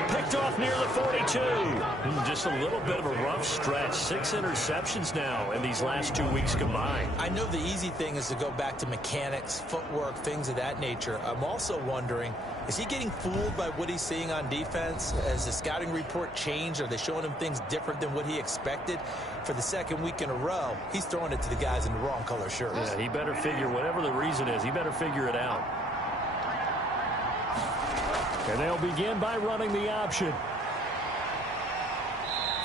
Picked off near the 42. Just a little bit of a rough stretch. 6 interceptions now in these last 2 weeks combined. I know the easy thing is to go back to mechanics, footwork, things of that nature. I'm also wondering, is he getting fooled by what he's seeing on defense? Has the scouting report changed? Are they showing him things different than what he expected? For the 2nd week in a row, he's throwing it to the guys in the wrong color shirts. Yeah, he better figure, whatever the reason is, he better figure it out. And they'll begin by running the option.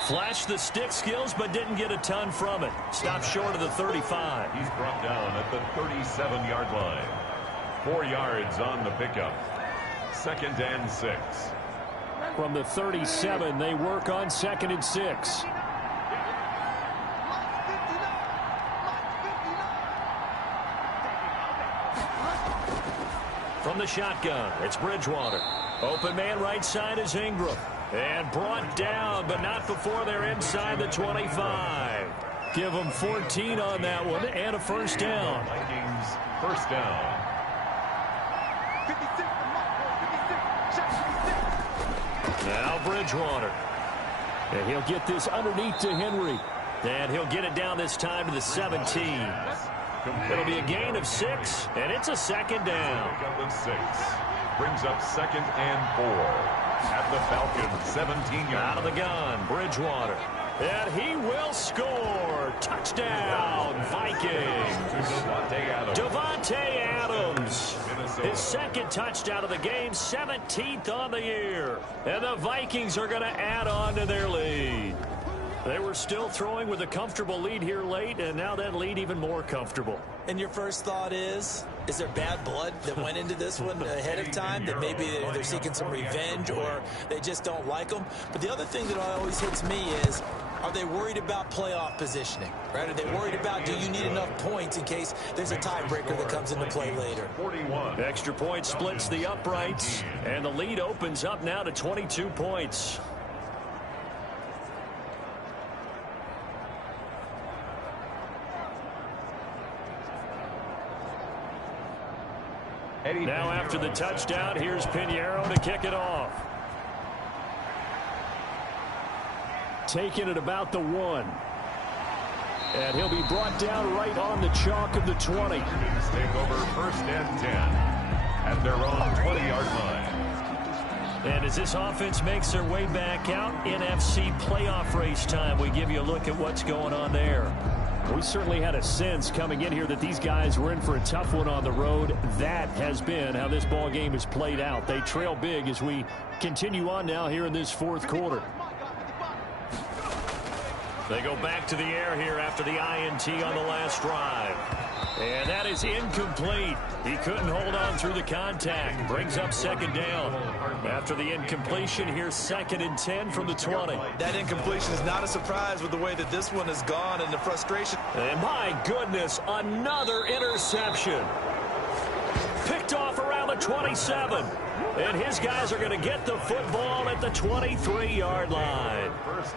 Flashed the stick skills, but didn't get a ton from it. Stopped short of the 35. He's brought down at the 37-yard line. 4 yards on the pickup. 2nd and 6. From the 37, they work on 2nd and 6. From the shotgun, it's Bridgewater. Open man right side is Ingram. And brought down, but not before they're inside the 25. Give them 14 on that one and a first down. Vikings first down. Now Bridgewater. And he'll get this underneath to Henry. And he'll get it down this time to the 17. It'll be a gain of 6, and it's a 2nd down. Pickup of 6. Brings up 2nd and 4. At the Falcons, 17 yards. Out of the gun, Bridgewater. And he will score. Touchdown, Vikings. Davante Adams. His 2nd touchdown of the game, 17th on the year. And the Vikings are going to add on to their lead. They were still throwing with a comfortable lead here late, and now that lead even more comfortable. And your first thought is there bad blood that went into this one ahead of time, that maybe they're seeking some revenge or they just don't like them? But the other thing that always hits me is, are they worried about playoff positioning? Right? Are they worried about, do you need enough points in case there's a tiebreaker that comes into play later? 41. Extra point splits the uprights, and the lead opens up now to 22 points. Now after the touchdown, here's Pinheiro to kick it off. Taking it about the 1. And he'll be brought down right on the chalk of the 20. Take over 1st and 10 at their own 20-yard line. And as this offense makes their way back out, NFC playoff race time, we give you a look at what's going on there. We certainly had a sense coming in here that these guys were in for a tough one on the road. That has been how this ball game has played out. They trail big as we continue on now here in this 4th quarter. They go back to the air here after the INT on the last drive. And that is incomplete. He couldn't hold on through the contact. Brings up 2nd down. After the incompletion, here's 2nd and 10 from the 20. That incompletion is not a surprise with the way that this one has gone and the frustration. And my goodness, another interception. Picked off around the 27. And his guys are going to get the football at the 23-yard line.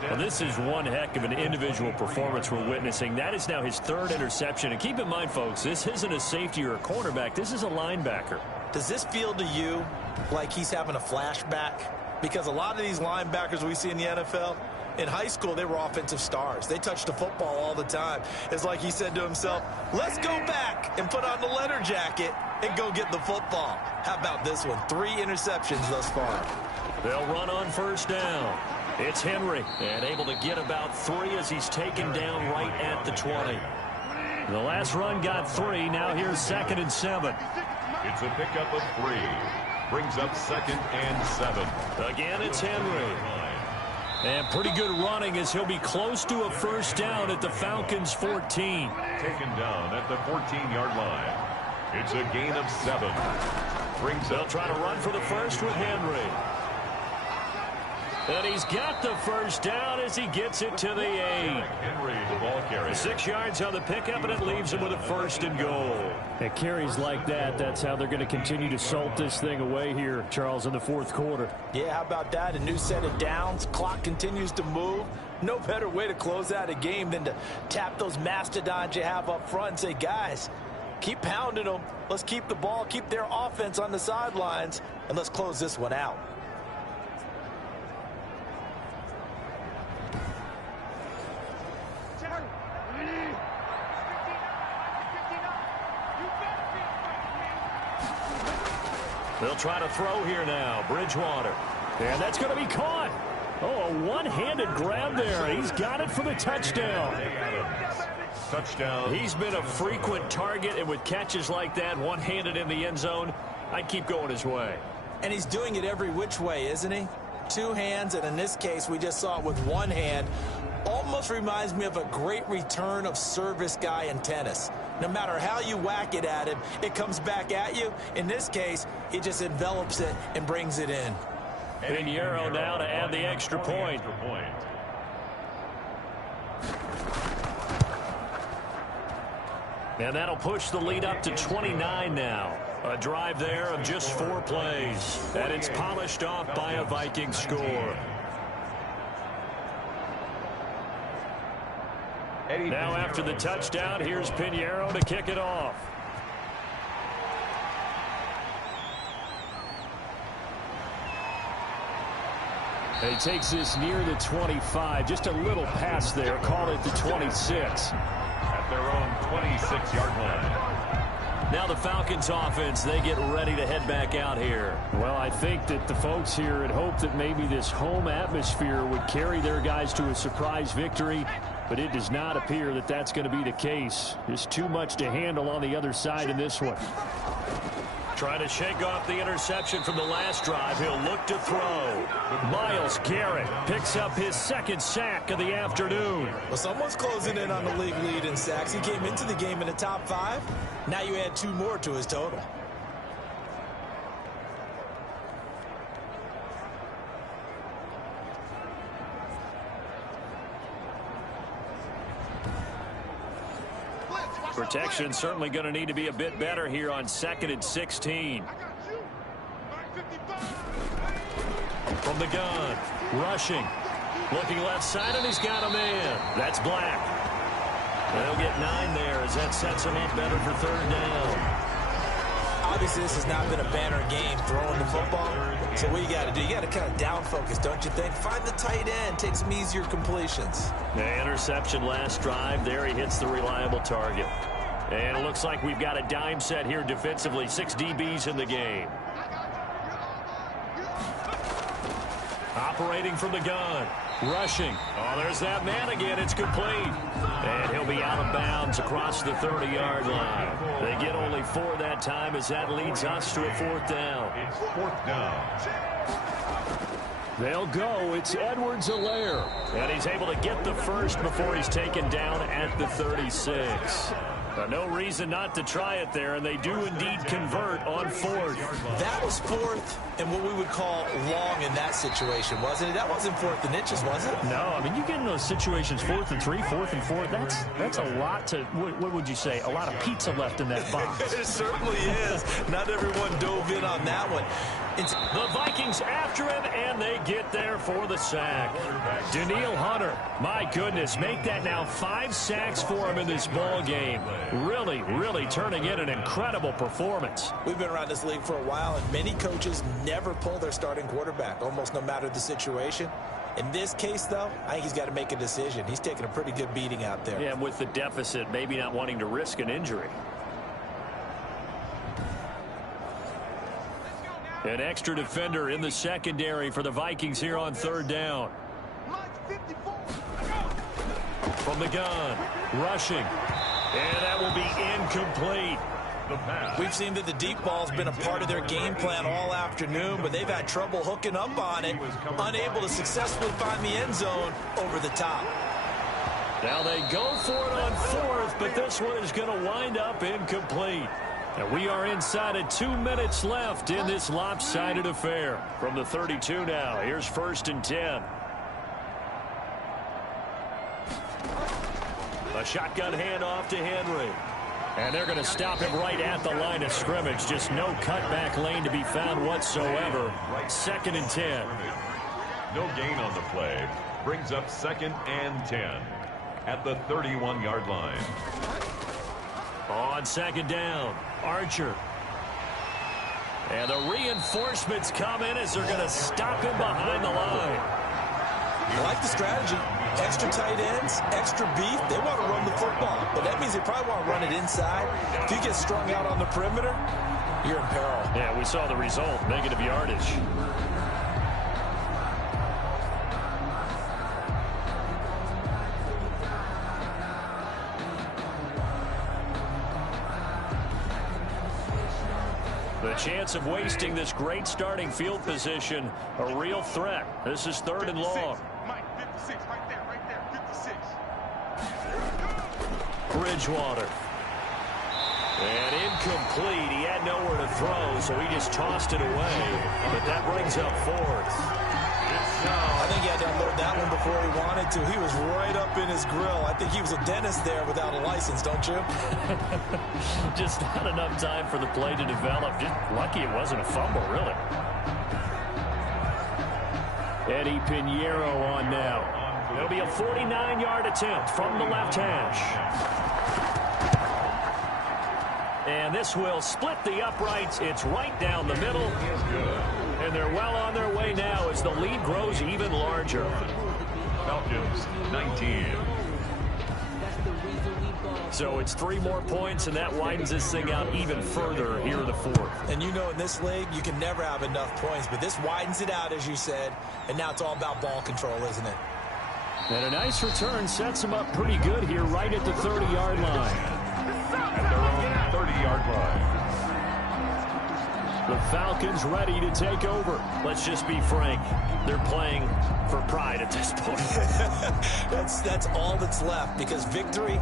Well, this is one heck of an individual performance we're witnessing. That is now his 3rd interception. And keep in mind, folks, this isn't a safety or a cornerback. This is a linebacker. Does this feel to you like he's having a flashback? Because a lot of these linebackers we see in the NFL, in high school, they were offensive stars. They touched the football all the time. It's like he said to himself, let's go back and put on the leather jacket and go get the football. How about this one? 3 interceptions thus far. They'll run on 1st down. It's Henry, and able to get about 3 as he's taken down right at the 20. The last run got 3. Now here's 2nd and 7. It's a pickup of 3. Brings up 2nd and 7. Again, it's Henry. And pretty good running as he'll be close to a first down at the Falcons' 14. Taken down at the 14-yard line. It's a gain of 7. They'll try to run for the first with Henry. And he's got the first down as he gets it to the 8. Henry, the ball carrier. 6 yards on the pickup, and it leaves him with a 1st and goal. At carries like that, that's how they're going to continue to salt this thing away here, Charles, in the 4th quarter. Yeah, how about that? A new set of downs. Clock continues to move. No better way to close out a game than to tap those mastodons you have up front and say, guys, Keep pounding them. Let's keep the ball, keep their offense on the sidelines, and let's close this one out. They'll try to throw here now. Bridgewater. And that's going to be caught. Oh, a one-handed grab there. He's got it for the touchdown. Touchdown. He's been a frequent target, and with catches like that, one-handed in the end zone, I'd keep going his way. And he's doing it every which way, isn't he? Two hands, and in this case, we just saw it with one hand. Almost reminds me of a great return of service guy in tennis. No matter how you whack it at him, it comes back at you. In this case, he just envelops it and brings it in. Pinheiro now to add the extra point. And that'll push the lead up to 29 now. A drive there of just 4 plays. And it's polished off by a Viking score. Now after the touchdown, here's Pinheiro to kick it off. And he takes this near the 25. Just a little pass there. Call it the 26. At their own 26-yard line. Now the Falcons offense, they get ready to head back out here. Well, I think that the folks here had hoped that maybe this home atmosphere would carry their guys to a surprise victory, but it does not appear that that's going to be the case. There's too much to handle on the other side in this one. Trying to shake off the interception from the last drive. He'll look to throw. Myles Garrett picks up his second sack of the afternoon. Well, someone's closing in on the league lead in sacks. He came into the game in the top 5. Now you add 2 more to his total. Protection certainly going to need to be a bit better here on 2nd and 16. From the gun, rushing, looking left side, and he's got a man. That's Black. They'll get 9 there as that sets him up better for 3rd down. Obviously, this has not been a banner game throwing the football. So what you got to do, you got to kind of down focus, don't you think? Find the tight end, take some easier completions. The interception last drive. There he hits the reliable target. And it looks like we've got a dime set here defensively. 6 DBs in the game. Operating from the gun. Rushing. Oh, there's that man again. It's complete. And he'll be out of bounds across the 30-yard line. They get only 4 that time as that leads us to a 4th down. It's 4th down. They'll go. It's Edwards-Helaire. And he's able to get the first before he's taken down at the 36. No reason not to try it there, and they do indeed convert on 4th. That was 4th and what we would call long in that situation, wasn't it? That wasn't 4th and inches, was it? No, I mean, you get in those situations 4th and 3, 4th and 4. That's a lot to, what would you say, a lot of pizza left in that box. It certainly is. Not everyone dove in on that one. The Vikings after him, and they get there for the sack. Danielle Hunter, my goodness, make that now 5 sacks for him in this ball game. Really, really turning in an incredible performance. We've been around this league for a while, and many coaches never pull their starting quarterback, almost no matter the situation. In this case, though, I think he's got to make a decision. He's taking a pretty good beating out there. Yeah, with the deficit, maybe not wanting to risk an injury. An extra defender in the secondary for the Vikings here on 3rd down. From the gun, rushing, and that will be incomplete. We've seen that the deep ball's been a part of their game plan all afternoon, but they've had trouble hooking up on it, unable to successfully find the end zone over the top. Now they go for it on 4th, but this one is going to wind up incomplete. And we are inside of 2 minutes left in this lopsided affair. From the 32 now, here's 1st and 10. A shotgun handoff to Henry. And they're going to stop him right at the line of scrimmage. Just no cutback lane to be found whatsoever. 2nd and 10. No gain on the play. Brings up 2nd and 10 at the 31-yard line. Oh, On second down, Archer. And the reinforcements come in as they're going to stop him behind the line. I like the strategy. Extra tight ends, extra beef. They want to run the football, but that means they probably want to run it inside. If you get strung out on the perimeter, you're in peril. Yeah, we saw the result, negative yardage. The chance of wasting this great starting field position, a real threat. This is 3rd and long. Mike, 56, right there, 56. Bridgewater. And incomplete. He had nowhere to throw, so he just tossed it away. But that brings up 4th. I think he had to unload that one before he wanted to. He was right up in his grill. I think he was a dentist there without a license, don't you? Just not enough time for the play to develop. Just lucky it wasn't a fumble, really. Eddie Pinheiro on now. It'll be a 49-yard attempt from the left hash. And this will split the uprights. It's right down the middle. And they're well on their way now as the lead grows even larger. Falcons, 19. So it's 3 more points, and that widens this thing out even further here in the 4th. And you know in this league, you can never have enough points, but this widens it out, as you said, and now it's all about ball control, isn't it? And a nice return sets him up pretty good here right at the 30-yard line. At their own 30-yard line. The Falcons ready to take over. Let's just be frank. They're playing for pride at this point. That's all that's left, because victory,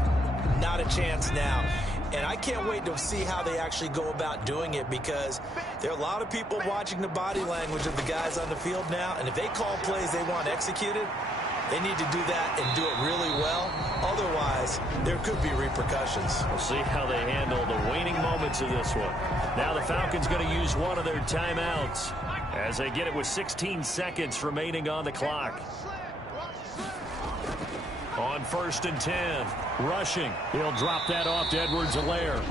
not a chance now. And I can't wait to see how they actually go about doing it, because there are a lot of people watching the body language of the guys on the field now, and if they call plays they want executed, they need to do that and do it really well. Otherwise, there could be repercussions. We'll see how they handle the waning moments of this one. Now the Falcons going to use one of their timeouts as they get it with 16 seconds remaining on the clock. On 1st and 10, rushing. He'll drop that off to Edwards-Helaire.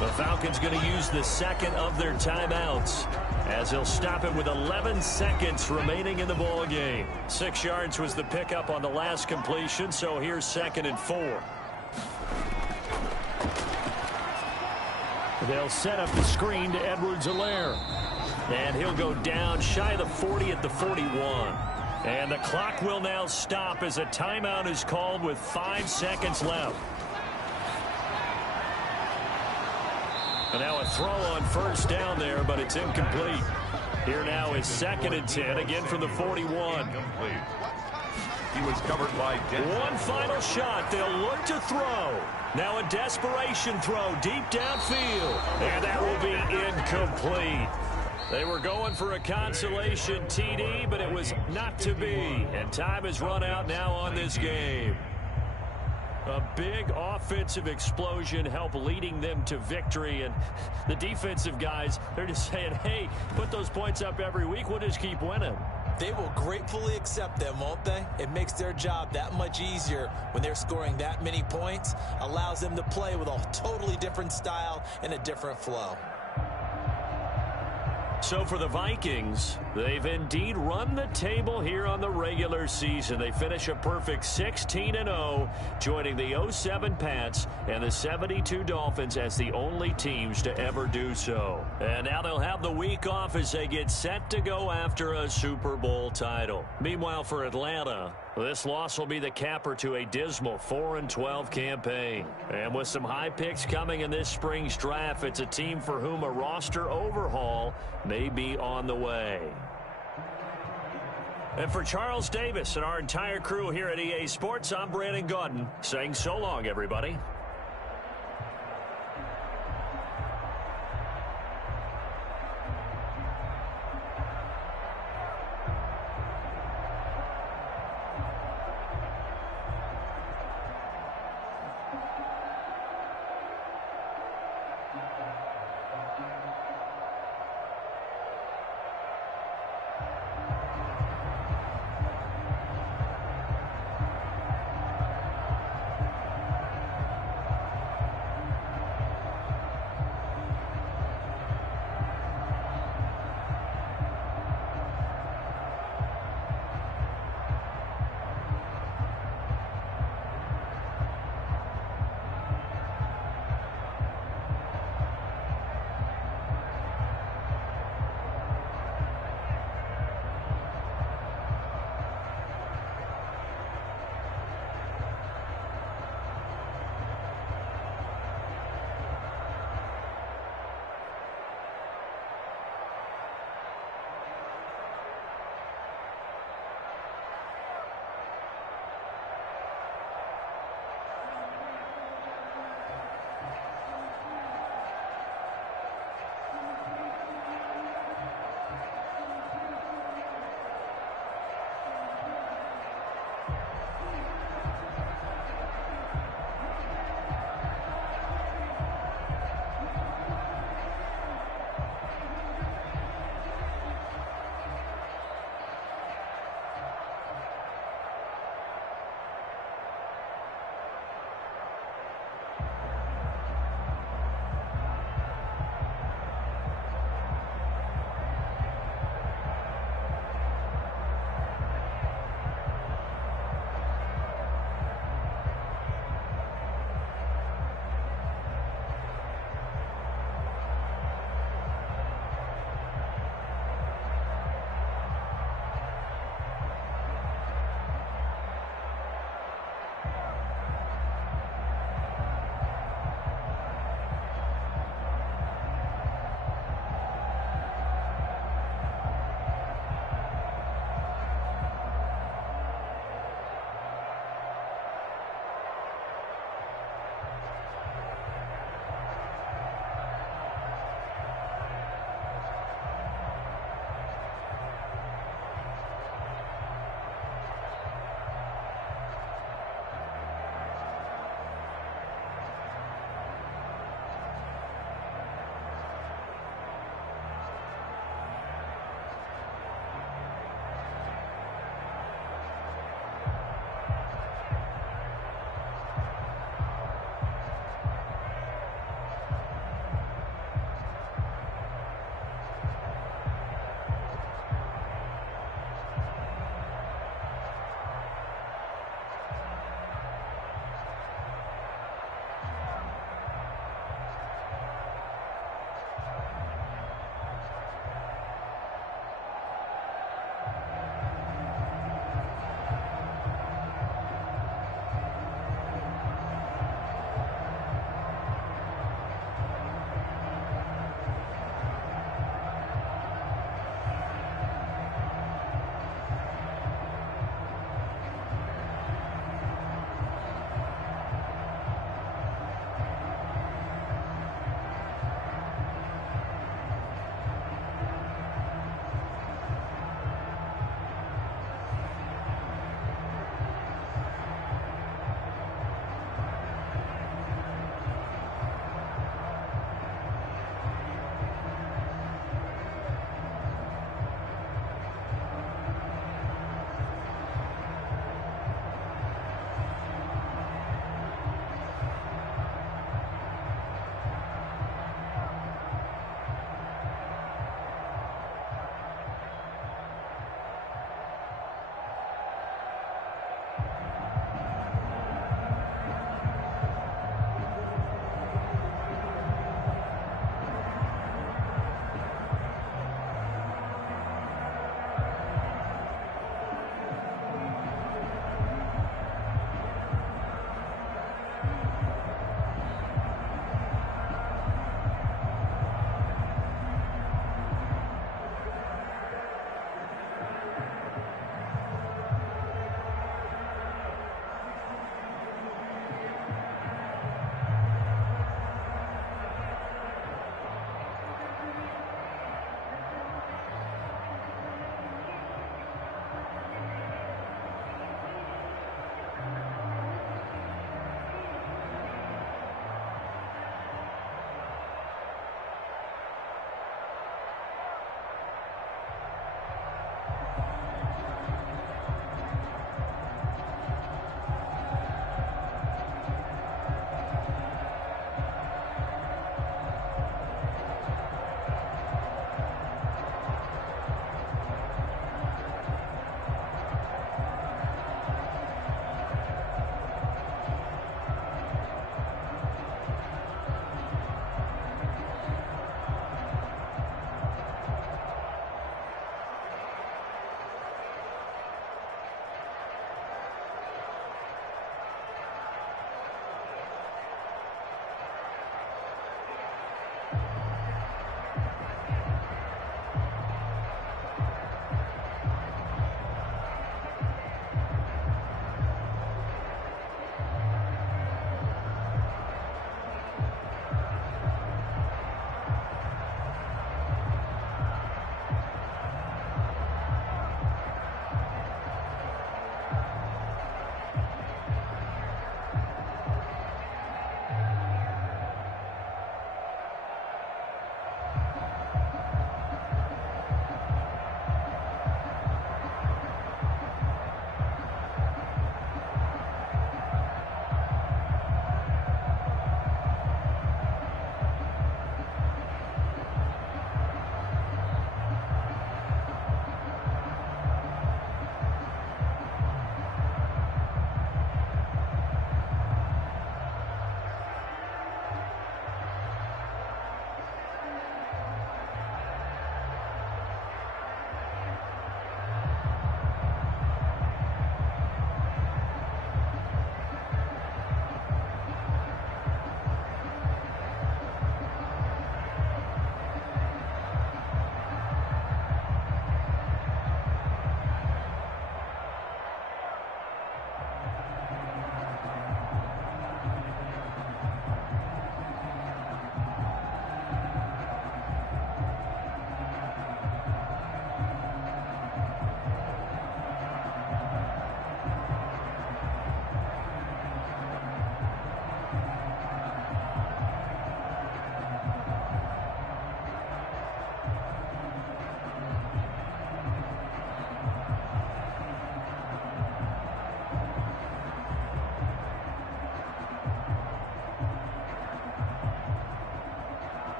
The Falcons going to use the second of their timeouts as he'll stop it with 11 seconds remaining in the ball game. 6 yards was the pickup on the last completion, so here's 2nd and 4. They'll set up the screen to Edwards-Helaire. And he'll go down shy of the 40 at the 41. And the clock will now stop as a timeout is called with 5 seconds left. And now a throw on 1st down there, but it's incomplete. Here now is 2nd and 10, again from the 41. Incomplete. He was covered by Denton. One final shot. They'll look to throw. Now a desperation throw deep downfield. And that will be incomplete. They were going for a consolation TD, but it was not to be. And time has run out now on this game. A big offensive explosion helped leading them to victory. And the defensive guys, they're just saying, hey, put those points up every week. We'll just keep winning. They will gratefully accept them, won't they? It makes their job that much easier when they're scoring that many points. Allows them to play with a totally different style and a different flow. So for the Vikings, they've indeed run the table here on the regular season. They finish a perfect 16-0, joining the 07 Pats and the 72 Dolphins as the only teams to ever do so. And now they'll have the week off as they get set to go after a Super Bowl title. Meanwhile, for Atlanta, this loss will be the capper to a dismal 4-12 campaign. And with some high picks coming in this spring's draft, it's a team for whom a roster overhaul may be on the way. And for Charles Davis and our entire crew here at EA Sports, I'm Brandon Gaudin saying so long, everybody.